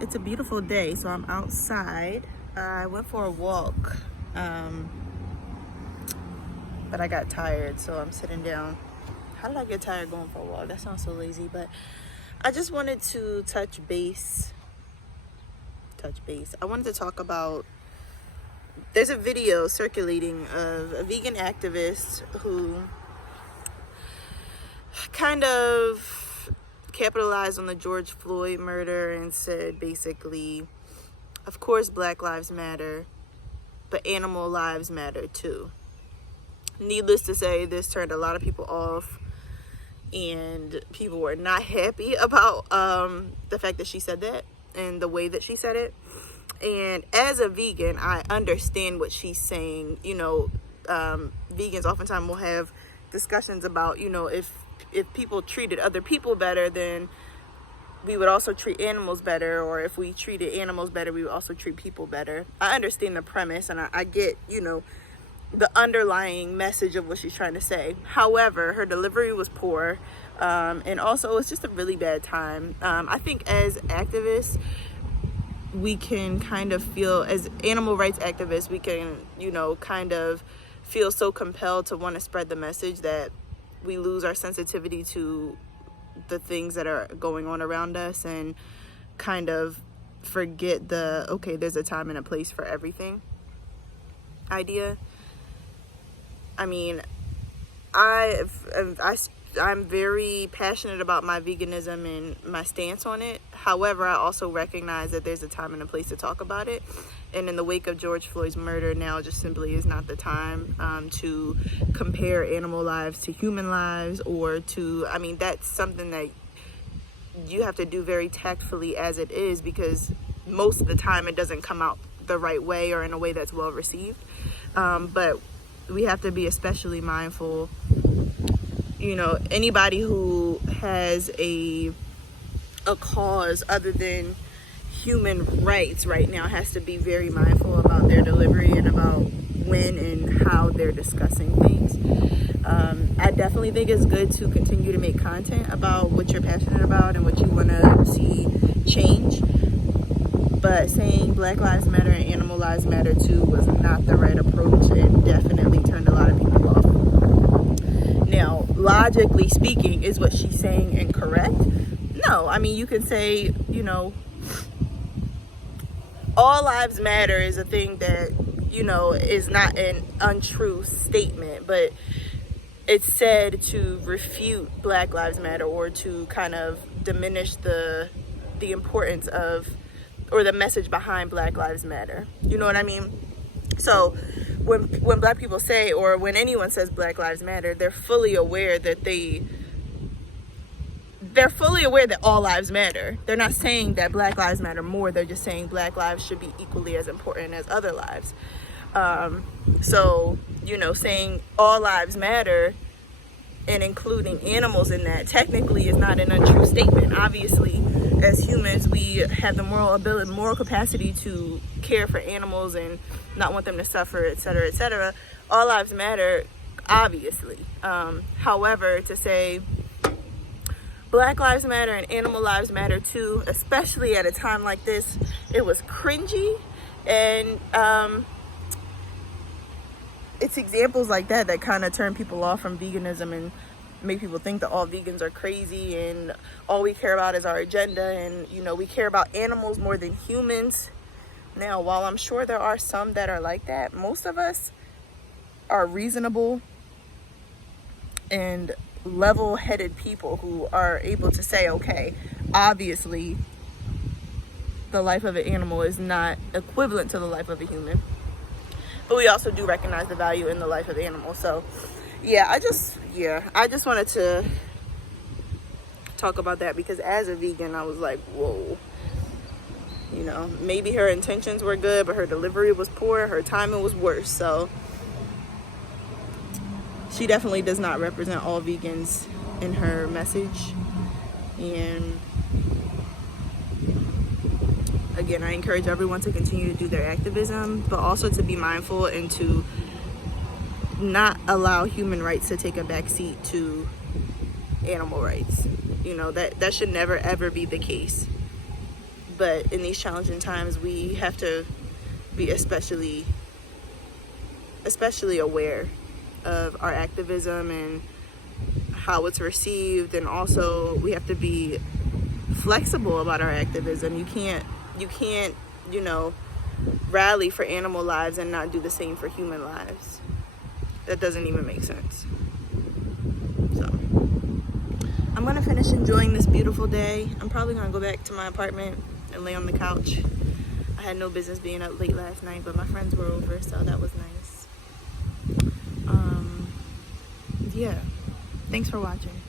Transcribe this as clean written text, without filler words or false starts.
It's a beautiful day, so I'm outside. I went for a walk, but I got tired, so I'm sitting down. How did I get tired going for a walk? That sounds so lazy, but I just wanted to touch base. I wanted to talk about, there's a video circulating of a vegan activist who kind of capitalized on the George Floyd murder and said basically, of course Black Lives Matter, but animal lives matter too. Needless to say, this turned a lot of people off, and people were not happy about the fact that she said that and the way that she said it. And as a vegan, I understand what she's saying. Vegans oftentimes will have discussions about, if people treated other people better, then we would also treat animals better, or if we treated animals better, we would also treat people better. I understand the premise, and I get, the underlying message of what she's trying to say. However, her delivery was poor, and also it was just a really bad time. I think as activists, we can kind of feel, as animal rights activists, we can, kind of feel so compelled to want to spread the message that we lose our sensitivity to the things that are going on around us and kind of forget there's a time and a place for everything idea. I mean, I'm very passionate about my veganism and my stance on it. However, I also recognize that there's a time and a place to talk about it. And in the wake of George Floyd's murder, now just simply is not the time to compare animal lives to human lives, or that's something that you have to do very tactfully as it is, because most of the time it doesn't come out the right way or in a way that's well received. But we have to be especially mindful. Anybody who has a cause other than human rights right now has to be very mindful about their delivery and about when and how they're discussing things. I definitely think it's good to continue to make content about what you're passionate about and what you want to see change. But saying Black Lives Matter and animal lives matter too was not the right approach, and definitely turned a lot of people off. Now, logically speaking, is what she's saying incorrect? No. I mean, you can say, all lives matter is a thing that, is not an untrue statement, but it's said to refute Black Lives Matter, or to kind of diminish the importance of, or the message behind Black Lives Matter. You know what I mean? So when Black people say, or when anyone says Black Lives Matter, they're fully aware that all lives matter. They're not saying that Black lives matter more. They're just saying Black lives should be equally as important as other lives. So, saying all lives matter and including animals in that technically is not an untrue statement. Obviously, as humans, we have the moral capacity to care for animals and not want them to suffer, etc., etc. All lives matter, obviously. However, to say Black Lives Matter and animal lives matter too, especially at a time like this, it was cringy. And it's examples like that kind of turn people off from veganism and make people think that all vegans are crazy and all we care about is our agenda, and we care about animals more than humans. Now, while I'm sure there are some that are like that, most of us are reasonable and level-headed people who are able to say, okay, obviously the life of an animal is not equivalent to the life of a human, but we also do recognize the value in the life of animals. So I just wanted to talk about that, because as a vegan, I was like, whoa, maybe her intentions were good, but her delivery was poor, her timing was worse. So she definitely does not represent all vegans in her message. And again, I encourage everyone to continue to do their activism, but also to be mindful and to not allow human rights to take a backseat to animal rights. That should never ever be the case. But in these challenging times, we have to be especially aware of our activism and how it's received, and also we have to be flexible about our activism. You can't, you know, rally for animal lives and not do the same for human lives. That doesn't even make sense. So I'm gonna finish enjoying this beautiful day. I'm probably gonna go back to my apartment and lay on the couch. I had no business being up late last night, but my friends were over, so that was nice. Yeah, thanks for watching.